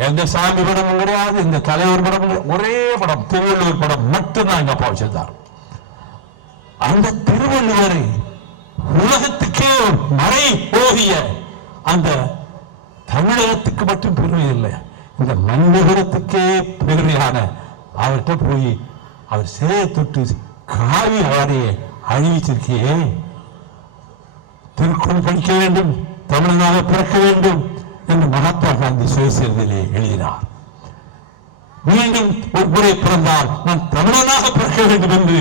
எந்த சாமி படமும் கிடையாது, இந்த தலைவர் படம், ஒரே படம் திருவள்ளுவர் படம் மட்டும்தான் எங்க அப்பா வச்சிருந்தார். அந்த திருவள்ளுவரை உலகத்துக்கே மறை ஓதிய அந்த தமிழகத்துக்கு மட்டும் பெருமை இல்லை, இந்த மண்ணுலகத்துக்கே பெருமையான அவர்கிட்ட போய் அவர் சிலையை தொட்டு காவி ஆடையை அணிவிச்சிருக்கியே. திருக்குறள் படிக்க வேண்டும், தமிழனாக பிறக்க வேண்டும் என்று மகாத்மா காந்தி சுயசரிதையிலே எழுதினார். மீண்டும் ஒரு முறை பிறந்தால் நான் தமிழனாக பிறக்க வேண்டும் என்று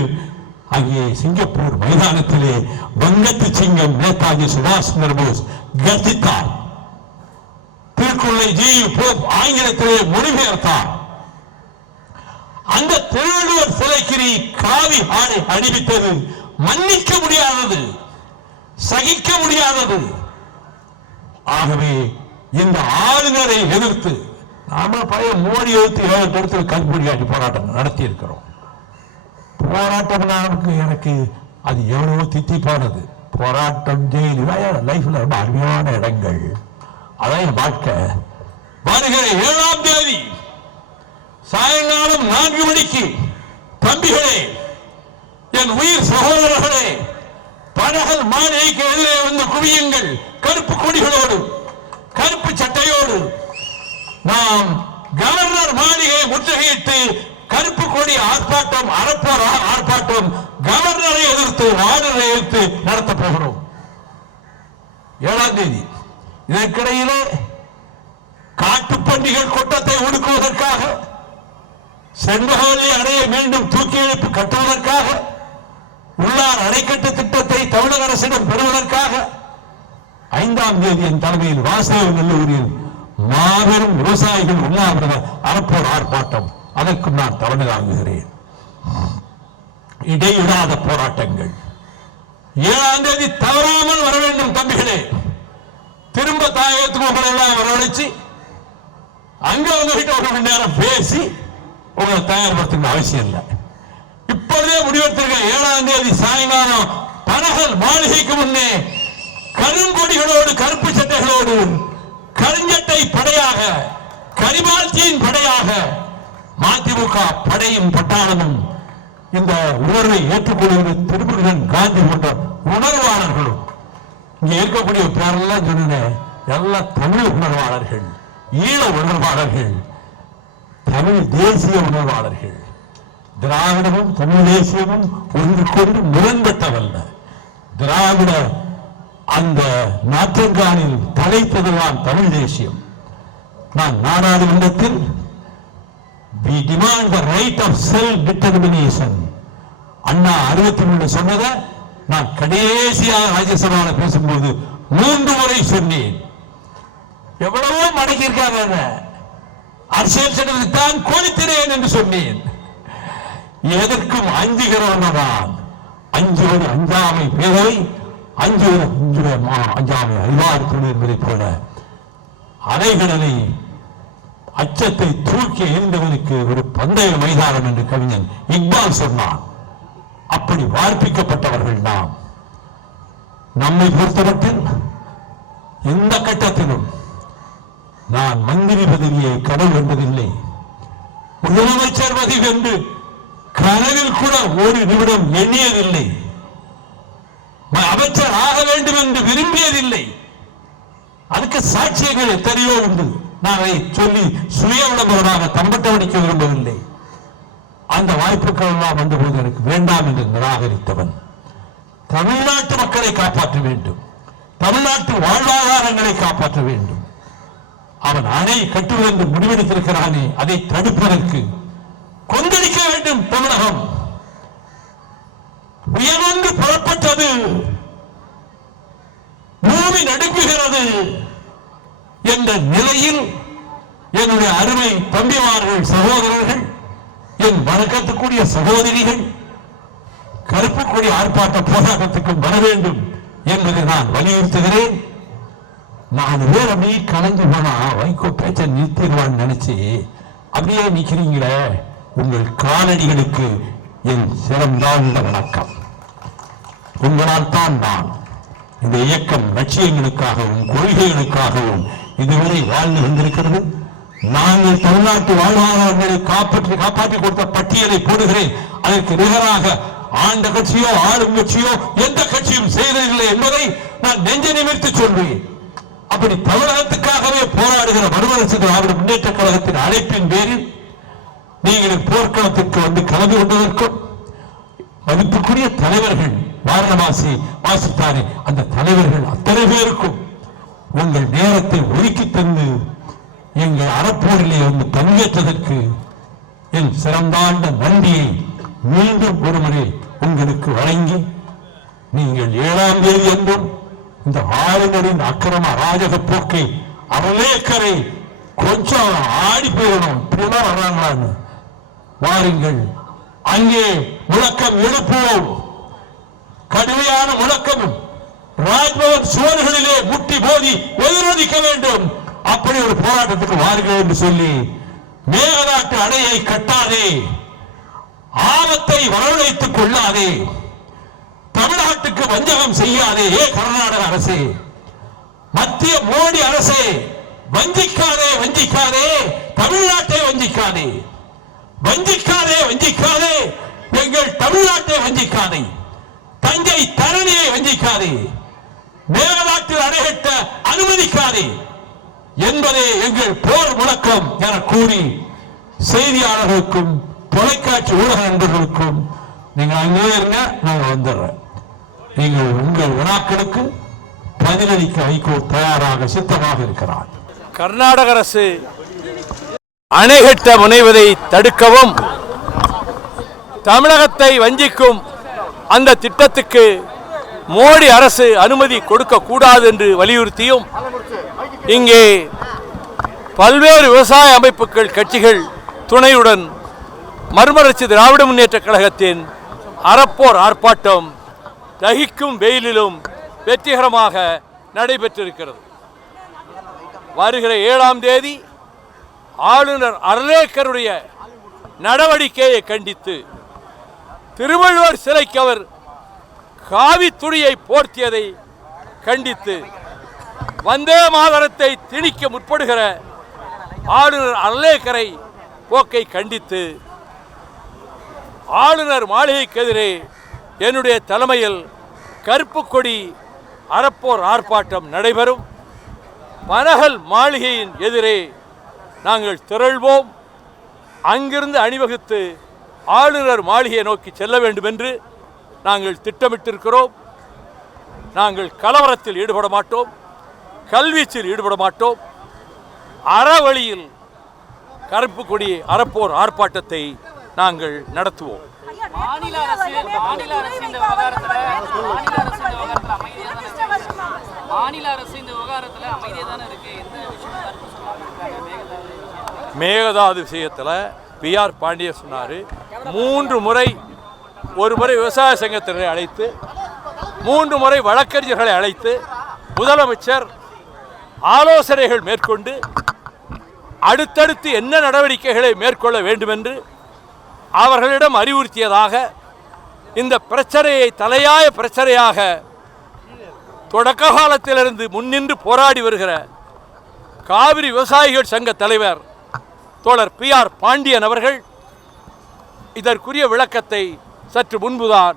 அங்கே சிங்கப்பூர் மைதானத்திலே வங்கத்து சிங்கம் நேதாஜி சுபாஷ் சந்திர போஸ் கர்ஜித்தார். திருக்குறளை ஜியு போப் ஆங்கிலத்திலே மொழிபெயர்த்தார். அந்த திருவள்ளுவர் சிலைக்கு காவி ஆடை அணிவித்தது மன்னிக்க முடியாதது, சகிக்க முடியாதது. ஆகவே இந்த ஆளுநரை எதிர்த்து நாம பழைய மோடி எதிர்த்து 7 இடத்துல கண்புடியாட்டி போராட்டம் நடத்தி இருக்கிறோம். போராட்டம் நமக்கு எனக்கு அது எவ்வளவோ தித்திப்பானது. போராட்டம் ஜெயில் லைஃப்ல ரொம்ப அருமையான இடங்கள். அதான் என் வாழ்க்கை. வருகிற 7ஆம் தேதி சாயங்காலம் 4 மணிக்கு தம்பிகளே, என் உயிர் சகோதரர்களே, பனகல் மாளிகைக்கு எதிரே வந்து குவியுங்கள். கருப்பு கொடிகளோடு, கருப்பு சட்டையோடு நாம் கவர்னர் மாளிகையை முற்றுகையிட்டு கருப்பு கொடி ஆர்ப்பாட்டம், அறப்போர் ஆர்ப்பாட்டம், கவர்னரை எதிர்த்து, ஆளுநரை எதிர்த்து நடத்த போகிறோம் 7ஆம் தேதி. இதற்கிடையிலே காட்டுப்பன்றிகள் கூட்டத்தை ஒடுக்குவதற்காக, செண்பகவல்லி அணையை மீண்டும் தூக்கி எழுப்பி கட்டுவதற்காக, உள்ளார் அணைக்கட்டு திட்டத்தை தமிழக அரசிடம் பெறுவதற்காக 5ஆம் தேதி என் தலைமையில் வாசகர் நல்லூரில் மாபெரும் விவசாயிகள் உண்ணாவிரத அறப்போர் ஆர்ப்பாட்டம். அதற்கும் நான் தலைமை தாங்குகிறேன். இடையிடாத போராட்டங்கள் 7ஆம் தேதி தவறாமல் வர வேண்டும் தம்பிகளே. திரும்ப தாயகத்துக்கு உங்களை எல்லாம் வரவழைச்சு அங்க உங்ககிட்ட ஒரு மணி நேரம் பேசி உங்களை தயார்படுத்த அவசியம் இல்லை. இப்பொழுதே முடிவெடுத்திருக்க 7ஆம் தேதி சாயங்காலம் பனகல் மாளிகைக்கு முன்னே கருங்கொடிகளோடு, கருப்பு சட்டைகளோடு, கருஞ்சட்டை படையாக, கரிபால்ச்சியின் படையாக மதிமுக படையும் பட்டாளமும் இந்த உணர்வை ஏற்றுக்கொள்கிற திருமுருகன், காந்தி போன்ற உணர்வாளர்களும் இங்க இருக்கக்கூடிய பேரெல்லாம் சொன்னேன், எல்லாம் தமிழ் உணர்வாளர்கள், ஈழ உணர்வாளர்கள், தமிழ் தேசிய உணர்வாளர்கள். திராவிடமும் தமிழ் தேசியமும் ஒன்றுக்கொன்று முரண்பட்டவல்ல. திராவிட அந்த நாற்றங்காலில் தலைத்ததுதான் தமிழ் தேசியம். நான் நாடாளுமன்றத்தில் we demand the right of self determination அண்ணா 63 சொன்னதை நான் கடைசியாக ராஜ்யசபாவில் பேசும்போது 3 முறை சொன்னேன். எவ்வளவோ மடக்கி இருக்காங்க, அரசியல் சட்டத்தில் தான் கோரித்தினேன் என்று சொன்னேன். எதற்கும் அஞ்சுகிறவன் அஞ்சுவது அஞ்சாமை பேரவை, அஞ்சுவது அஞ்சாமை அறிவார்த்தது என்பதை போல அலைகடலை அச்சத்தை தூக்கி எறிந்தவனுக்கு ஒரு பந்தய மைதானம் என்று கவிஞன் இக்பால் சொன்னான். அப்படி வார்ப்பிக்கப்பட்டவர்கள் நாம். நம்மை பொறுத்தமட்டில் எந்த கட்டத்திலும் நான் மந்திரி பதவியை கடவுள் என்பதில்லை, முதலமைச்சர் பதவி என்று கனவில் கூட ஒரு நிமிடம் எண்ணியதில்லை, அமைச்சர் ஆக வேண்டும் என்று விரும்பியதில்லை. அதுக்கு சாட்சியங்கள் எத்தனையோ உண்டு. நான் அதை சொல்லி சுய விளம்பரமாக தம்பட்டவடிக்க விரும்பவில்லை. அந்த வாய்ப்புகள் எல்லாம் வந்தபோது எனக்கு வேண்டாம் என்று நிராகரித்தவன். தமிழ்நாட்டு மக்களை காப்பாற்ற வேண்டும், தமிழ்நாட்டு வாழ்வாதாரங்களை காப்பாற்ற வேண்டும். அவன் அணை கட்டுவது என்று முடிவெடுத்திருக்கிறானே, அதை தடுப்பதற்கு கொந்தளிக்க வேண்டும். தமிழகம் உயர்ந்து புறப்பட்டது, பூமி நடுங்குகிறது என்ற நிலையில் என்னுடைய அருமை தம்பிமார்கள், சகோதரர்கள், என் வணக்கத்துக்குரிய சகோதரிகள் கருப்பு கொடி ஆர்ப்பாட்ட போராட்டத்துக்கும் வர வேண்டும் என்பதை நான் வலியுறுத்துகிறேன். 4 பேர் அப்படியே கலைஞ்சு போனா வைகோ பேச்ச நிறுத்திடுவான்னு நினைச்சு அப்படியே நிக்கிறீங்களே, உங்கள் காலடிகளுக்கு என் சிறந்தாழ்ந்த வணக்கம். உங்களால் தான் நான் இந்த இயக்கம் லட்சியங்களுக்காகவும் கொள்கைகளுக்காகவும் இதுவரை வாழ்ந்து வந்திருக்கிறது. நாங்கள் தமிழ்நாட்டு வாழ்வாதாரங்களை காப்பாற்றி கொடுத்த பட்டியலை போடுகிறேன். அதற்கு நிகராக ஆண்ட கட்சியோ ஆளும் கட்சியோ எந்த கட்சியும் செய்ததில்லை என்பதை நான் நெஞ்ச நிமிர்த்து சொல்வேன். அப்படி தமிழகத்துக்காகவே போராடுகிற மறுமலர்ச்சி திராவிட முன்னேற்ற கழகத்தின் அழைப்பின் பேரில் நீங்கள் போர்க்களத்திற்கு வந்து கலந்து கொண்டதற்கும், மதிப்புக்குரிய தலைவர்கள் வாரணாசி வாசித்தாரே அந்த தலைவர்கள் அத்தனை பேருக்கும் உங்கள் நேரத்தை ஒதுக்கி தந்து எங்கள் அறப்போரிலே வந்து பங்கேற்றதற்கு என் சிறந்தாண்ட நன்றியை மீண்டும் ஒருமுறை உங்களுக்கு வழங்கி, நீங்கள் 7ஆம் தேதி என்றும் இந்த ஆளுநரின் அக்கிரம அராஜக போக்கை அவலேக்கரை கொஞ்சம் ஆடி போயிடணும், இப்படிலாம் வர்றாங்களான்னு வாருங்கள், அங்கே முழக்கம் எழுப்புவோம். கடுமையான முழக்கம் ராஜ்பவன் சுவர்களிலே முட்டி மோதி எதிரொலிக்க வேண்டும். அப்படி ஒரு போராட்டத்துக்கு வாருங்கள் என்று சொல்லி, மேகநாட்டு அணையை கட்டாதே, ஆபத்தை வரவழைத்துக் கொள்ளாதே, தமிழ்நாட்டுக்கு வஞ்சகம் செய்யாதே. கர்நாடக அரசே, மத்திய மோடி அரசே, வஞ்சிக்காதே வஞ்சிக்காதே, தமிழ்நாட்டை வஞ்சிக்காதே, வஞ்சிக்காதே வஞ்சிக்காதே, எங்கள் தமிழ்நாட்டை வஞ்சிக்காதே, தஞ்சை தரணியை வஞ்சிக்காதே, மேகநாட்டில் அணை கட்ட அனுமதிக்காதே. என்பதே எங்கள் போர் முழக்கம் என கூறி செய்தியாளர்களுக்கும் தொலைக்காட்சி ஊடக நண்பர்களுக்கும் நீங்கள் அங்கே இருங்க, நாங்கள் வந்துடுறோம். நீங்கள் உங்கள் வினாக்களுக்கு பதிலளிக்க ஹைகோர்ட் தயாராக சித்தமாக இருக்கிறார். கர்நாடக அரசு அணை கட்ட முனைவதை தடுக்கவும் தமிழகத்தை வஞ்சிக்கும் அந்த திட்டத்துக்கு மோடி அரசு அனுமதி கொடுக்க கூடாது என்று வலியுறுத்தியும் இங்கே பல்வேறு விவசாய அமைப்புகள் கட்சிகள் துணையுடன் மறுமலர்ச்சி திராவிட முன்னேற்ற கழகத்தின் அறப்போர் ஆர்ப்பாட்டம் தகிக்கும் வெயிலிலும் வெற்றிகரமாக நடைபெற்றிருக்கிறது. வருகிற 7ஆம் தேதி ஆளுநர் அர்லேக்கருடைய நடவடிக்கையை கண்டித்து திருவள்ளுவர் சிலைக்கு அவர் காவி துணியை போர்த்தியதை கண்டித்து வந்தே மாதரத்தை திணிக்க முற்படுகிற ஆளுநர் அர்லேக்கரை போக்கை கண்டித்து ஆளுநர் மாளிகைக்கு எதிரே என்னுடைய தலைமையில் கருப்பு கொடி அறப்போர் ஆர்ப்பாட்டம் நடைபெறும். பனகல் மாளிகையின் எதிரே நாங்கள் திரள்வோம். அங்கிருந்து அணிவகுத்து ஆளுநர் மாளிகையை நோக்கி செல்ல வேண்டும் என்று நாங்கள் திட்டமிட்டிருக்கிறோம். நாங்கள் கலவரத்தில் ஈடுபட மாட்டோம், கல்வீச்சில் ஈடுபட மாட்டோம். அறவழியில் கருப்பு கொடி அறப்போர் ஆர்ப்பாட்டத்தை நாங்கள் நடத்துவோம். மேகதாது விஷயத்தில் PR பாண்டியன் சொன்னார், 3 முறை, ஒரு முறை விவசாய சங்கத்தினரை அழைத்து 3 முறை வழக்கறிஞர்களை அழைத்து முதலமைச்சர் ஆலோசனைகள் மேற்கொண்டு அடுத்தடுத்து என்ன நடவடிக்கைகளை மேற்கொள்ள வேண்டும் என்று அவர்களிடம் அறிவுறுத்தியதாக இந்த பிரச்சனையை தலையாய பிரச்சனையாக தொடக்க காலத்திலிருந்து முன்னின்று போராடி வருகிற காவிரி விவசாயிகள் சங்க தலைவர் தோழர் PR பாண்டியன் அவர்கள் இதற்குரிய விளக்கத்தை சற்று முன்புதான்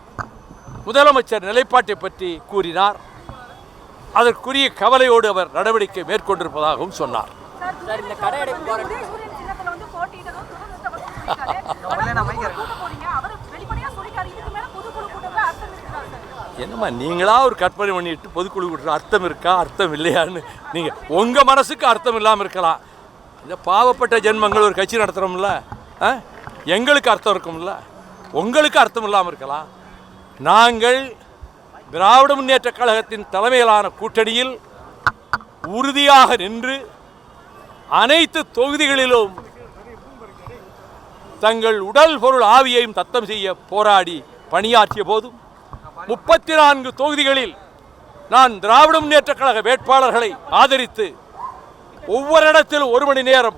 முதலமைச்சர் நிலைப்பாட்டை பற்றி கூறினார். அதற்குரிய கவலையோடு அவர் நடவடிக்கை மேற்கொண்டிருப்பதாகவும் சொன்னார். என்னம்மா நீங்களா ஒரு கற்பனை பண்ணிட்டு பொதுக்குழு கூட்டுற அர்த்தம் இருக்கா அர்த்தம் இல்லையான்னு நீங்கள் உங்கள் மனசுக்கு அர்த்தம் இல்லாமல் இருக்கலாம். இந்த பாவப்பட்ட ஜென்மங்கள் ஒரு கட்சி நடத்துகிறோம்ல, எங்களுக்கு அர்த்தம் இருக்கும்ல, உங்களுக்கு அர்த்தம் இல்லாமல் இருக்கலாம். நாங்கள் திராவிட முன்னேற்ற கழகத்தின் தலைமையிலான கூட்டணியில் உறுதியாக நின்று அனைத்து தொகுதிகளிலும் தங்கள் உடல் பொருள் ஆவியையும் தத்தம் செய்ய போராடி பணியாற்றிய போதும் 34 தொகுதிகளில் நான் திராவிட முன்னேற்ற கழக வேட்பாளர்களை ஆதரித்து ஒவ்வொரு இடத்திலும் 1 மணி நேரம்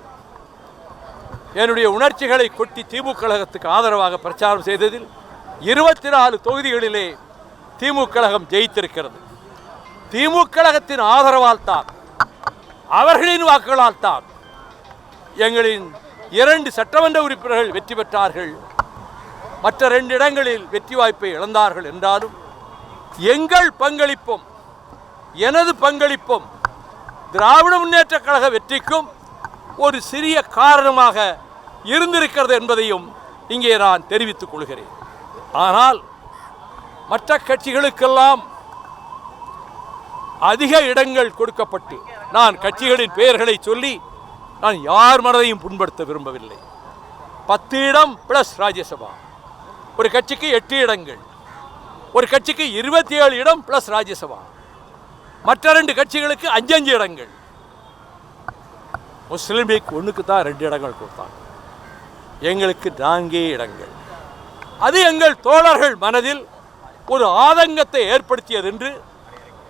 என்னுடைய உணர்ச்சிகளை கொட்டி திமுக கழகத்துக்கு ஆதரவாக பிரச்சாரம் செய்ததில் 24 தொகுதிகளிலே திமுக கழகம் ஜெயித்திருக்கிறது. திமுக கழகத்தின் ஆதரவால் தான், அவர்களின் வாக்குகளால் தான் எங்களின் 2 சட்டமன்ற உறுப்பினர்கள் வெற்றி பெற்றார்கள். மற்ற 2 இடங்களில் வெற்றி வாய்ப்பை இழந்தார்கள். என்றாலும் எங்கள் பங்களிப்பும் எனது பங்களிப்பும் திராவிட முன்னேற்ற கழக வெற்றிக்கும் ஒரு சிறிய காரணமாக இருந்திருக்கிறது என்பதையும் இங்கே நான் தெரிவித்துக் கொள்கிறேன். ஆனால் மற்ற கட்சிகளுக்கெல்லாம் அதிக இடங்கள் கொடுக்கப்பட்டு, நான் கட்சிகளின் பெயர்களை சொல்லி நான் யார் மனதையும் புண்படுத்த விரும்பவில்லை. 10 இடம் பிளஸ் ராஜ்யசபா, ஒரு கட்சிக்கு 8 இடங்கள், ஒரு கட்சிக்கு 27 இடம் பிளஸ் ராஜ்யசபா, மற்ற 2 கட்சிகளுக்கு 5 இடங்கள். முஸ்லீம் லீக் ஒன்றுக்கு தான் 2 இடங்கள் கொடுத்தாங்க, எங்களுக்கு 4 இடங்கள். அது எங்கள் தோழர்கள் மனதில் ஒரு ஆதங்கத்தை ஏற்படுத்தியது என்று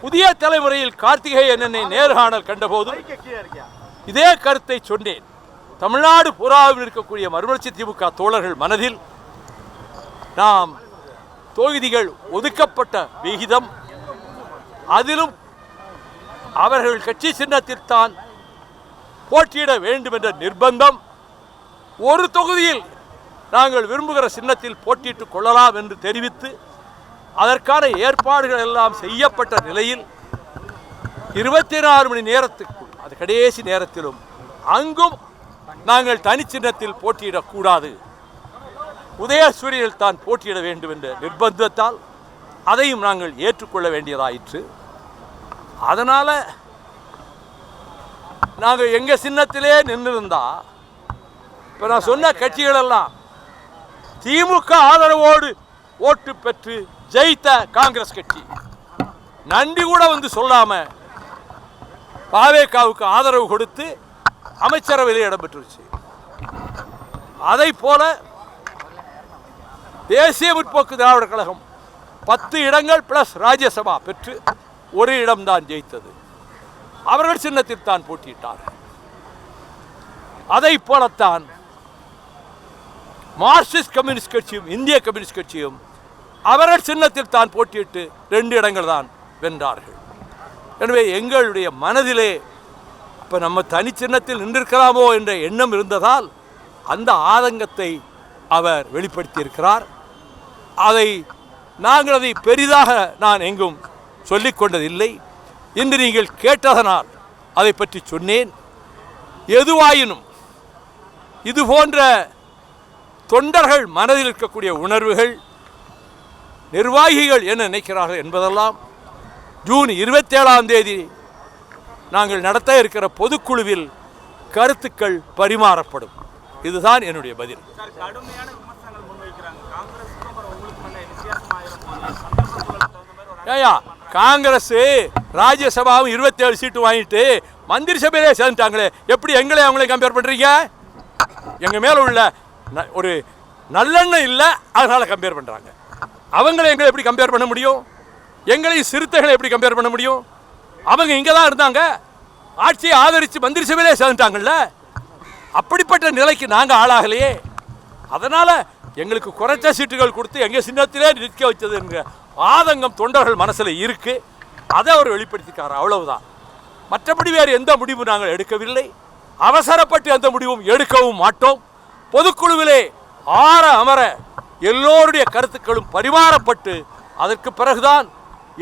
புதிய தலைமுறையில் கார்த்திகேயன் என்னை நேர்காணல் கண்டபோது இதே கருத்தை சொன்னேன். தமிழ்நாடு பூராவில் இருக்கக்கூடிய மறுமலர்ச்சி திமுக தோழர்கள் மனதில் நாம் தொகுதிகள் ஒதுக்கப்பட்ட விகிதம், அதிலும் அவர்கள் கட்சி சின்னத்தில்தான் போட்டியிட வேண்டும் என்ற நிர்பந்தம், ஒரு தொகுதியில் நாங்கள் விரும்புகிற சின்னத்தில் போட்டியிட்டுக் கொள்ளலாம் என்று தெரிவித்து அதற்கான ஏற்பாடுகள் எல்லாம் செய்யப்பட்ட நிலையில் 24 மணி நேரத்துக்கு அது கடைசி நேரத்திலும் அங்கும் நாங்கள் தனிச்சின்னத்தில் போட்டியிடக்கூடாது, உதயசூரியனில் தான் போட்டியிட வேண்டும் என்ற நிர்பந்தத்தால் அதையும் நாங்கள் ஏற்றுக்கொள்ள வேண்டியதாயிற்று. அதனால் நாங்கள் எங்கள் சின்னத்திலே நின்றிருந்தா இப்போ நான் சொன்ன கட்சிகளெல்லாம் திமுக ஆதரவோடு ஓட்டு பெற்று ஜெயித்த காங்கிரஸ் கட்சி நன்றி கூட வந்து சொல்லாமல் பாவேகாவுக்கு ஆதரவு கொடுத்து அமைச்சரவையில் இடம்பெற்றுச்சு. அதை போல தேசிய முற்போக்கு திராவிடர் கழகம் 10 இடங்கள் பிளஸ் ராஜ்யசபா பெற்று ஒரு இடம்தான் ஜெயித்தது. அவர்கள் சின்னத்தில் தான் போட்டியிட்டார். அதை போலத்தான் மார்க்சிஸ்ட் கம்யூனிஸ்ட் கட்சியும் இந்திய கம்யூனிஸ்ட் கட்சியும் அவர்கள் சின்னத்தில் தான் போட்டியிட்டு 2 இடங்கள் தான் வென்றார்கள். எனவே எங்களுடைய மனதிலே இப்போ நம்ம தனி சின்னத்தில் நின்றிருக்கலாமோ என்ற எண்ணம் இருந்ததால் அந்த ஆதங்கத்தை அவர் வெளிப்படுத்தியிருக்கிறார். நாங்கள் அதை பெரிதாக நான் எங்கும் சொல்லிக் கொண்டதில்லை. இன்று நீங்கள் கேட்டதனால் அதை பற்றி சொன்னேன். எதுவாயினும் இது போன்ற தொண்டர்கள் மனதில் இருக்கக்கூடிய உணர்வுகள் நிர்வாகிகள் என்ன நினைக்கிறார்கள் என்பதெல்லாம் ஜூன் 27ஆம் தேதி நாங்கள் நடத்த இருக்கிற பொதுக்குழுவில் கருத்துக்கள் பரிமாறப்படும். இதுதான் என்னுடைய பதில். ஏயா காங்கிரஸ் ராஜ்யசபாவும் 27 சீட்டு வாங்கிட்டு மந்திரி சபையிலே சேர்ந்துட்டாங்களே, எப்படி எங்களை அவங்களே கம்பேர் பண்ணுறீங்க? எங்கள் மேலே உள்ள ஒரு நல்லெண்ணம் இல்லை, அதனால் கம்பேர் பண்ணுறாங்க. அவங்களை எங்களை எப்படி கம்பேர் பண்ண முடியும்? எங்களையும் சிறுத்தைகளை எப்படி கம்பேர் பண்ண முடியும்? அவங்க இங்கே தான் இருந்தாங்க, ஆட்சியை ஆதரித்து மந்திரி சபையிலே சேர்ந்துட்டாங்கல்ல. அப்படிப்பட்ட நிலைக்கு நாங்கள் ஆளாகலையே. அதனால் எங்களுக்கு குறைச்ச சீட்டுகள் கொடுத்து எங்கள் சின்னத்திலே நிற்க வச்சது என்கிற ஆதங்கம் தொண்டர்கள் மனசில் இருக்குது. அதை அவர் வெளிப்படுத்திக்கார், அவ்வளவுதான். மற்றபடி வேறு எந்த முடிவும் நாங்கள் எடுக்கவில்லை. அவசரப்பட்டு எந்த முடிவும் எடுக்கவும் மாட்டோம். பொதுக்குழுவிலே ஆற அமர எல்லோருடைய கருத்துக்களும் பரிமாறப்பட்டு அதற்கு பிறகுதான்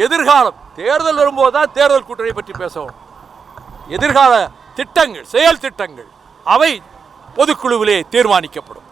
எதிர்காலம் தேர்தல் வரும்போது தான் தேர்தல் கூட்டணி பற்றி பேசவும். எதிர்கால திட்டங்கள், செயல் திட்டங்கள் அவை பொதுக்குழுவிலே தீர்மானிக்கப்படும்.